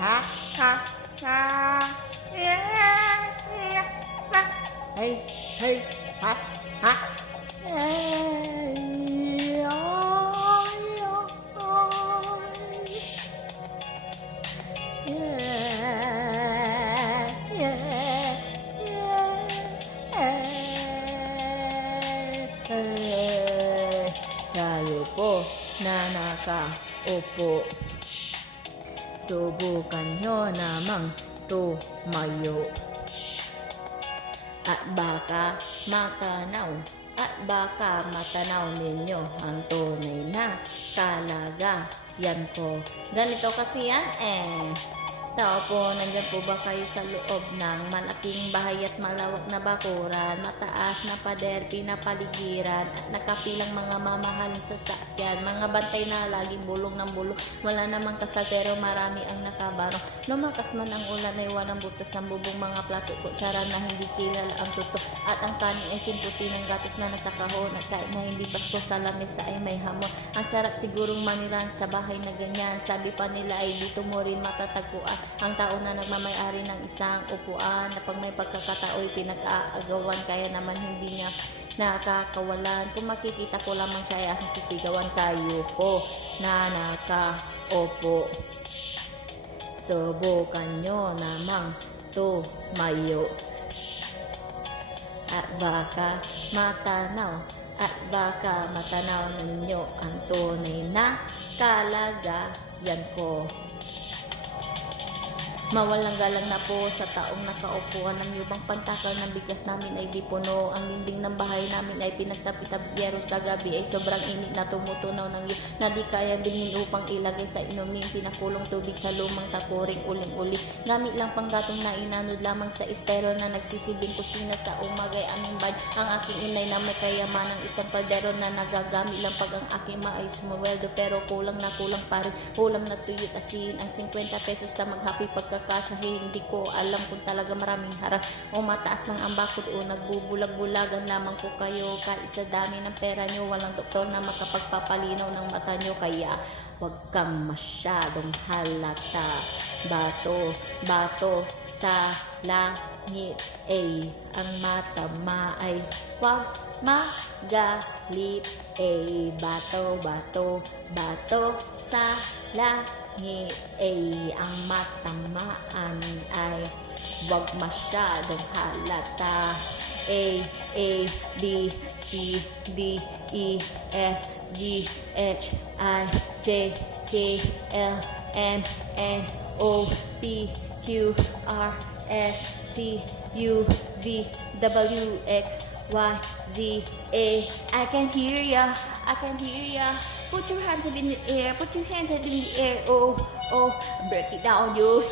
ha ha ha yeah yeah ha hey hey ha ha hey tayo po na nakaupo. Subukan nyo namang tumayo. At baka matanaw ninyo ang tunay na kalagayan ko. Ganito kasi yan Tao po, nandyan po ba kayo sa loob ng malaking bahay at malawak na bakuran, mataas na pader, pinapaligiran, at nakapilang mga mamahaling sasakyan, mga bantay na laging bulong ng bulong, wala namang kasal pero marami ang nakabaro. Lumakas man ang ulan ay walang butas ng bubong, mga plato kutsara na hindi kilala ang tuto, at ang kanin ay simputi ng gatas na nasa kahon, at kahit na hindi pasko sa lamesa ay may hamon. Ang sarap sigurong maniran sa bahay na ganyan, sabi pa nila ay dito mo rin matatagpuan ang tao na nagmamay-ari ng isang upuan na pag may pagkakatao'y pinag-aagawan, kaya naman hindi niya nakakawalan. Kung makikita ko lamang siya ay aking sisigawan, kayo po na nakaupo. Subukan nyo namang tumayo. At baka matanaw ninyo ang tunay na kalagayan ko. Mawalang galang na po sa taong nakaupuan ng lubang pantakal ng bigas namin ay di puno. Ang dingding ng bahay namin ay pinagtapitabyero sa gabi ay sobrang init na tumutunaw ng iyo na di kaya bilhin upang ilagay sa inumin. Pinakulong tubig sa lumang takuring uling-uli. Gamit lang pang gatong na inanod lamang sa estero na nagsisilbing kusina sa umagay aming bad. Ang aking inay na may kayamanang isang kaldero na nagagamit lang pag ang aking maayos maweldo, pero kulang na kulang pa rin. Ulam na tuyot asin ang 50 pesos sa maghapi pagka kasya, hindi ko alam kung talaga maraming harap o mataas lang ang bakod o nagbubulag-bulagan lamang ko kayo. Kahit sa dami ng pera nyo, walang doktor na makapagpapalinaw ng mata nyo, kaya wag kang masyadong halata. Bato sa langit ang mata ay wag magalit bato sa langit ang matamaan ay wag masyadong halata. A, B, C, D, E, F, G, H, I, J, K, L, M, N, O, P, Q, R, S, T, U, V, W, X, Y, Z, A. I can hear ya, I can hear ya. Put your hands up in the air, put your hands up in the air. Oh, break it down, you.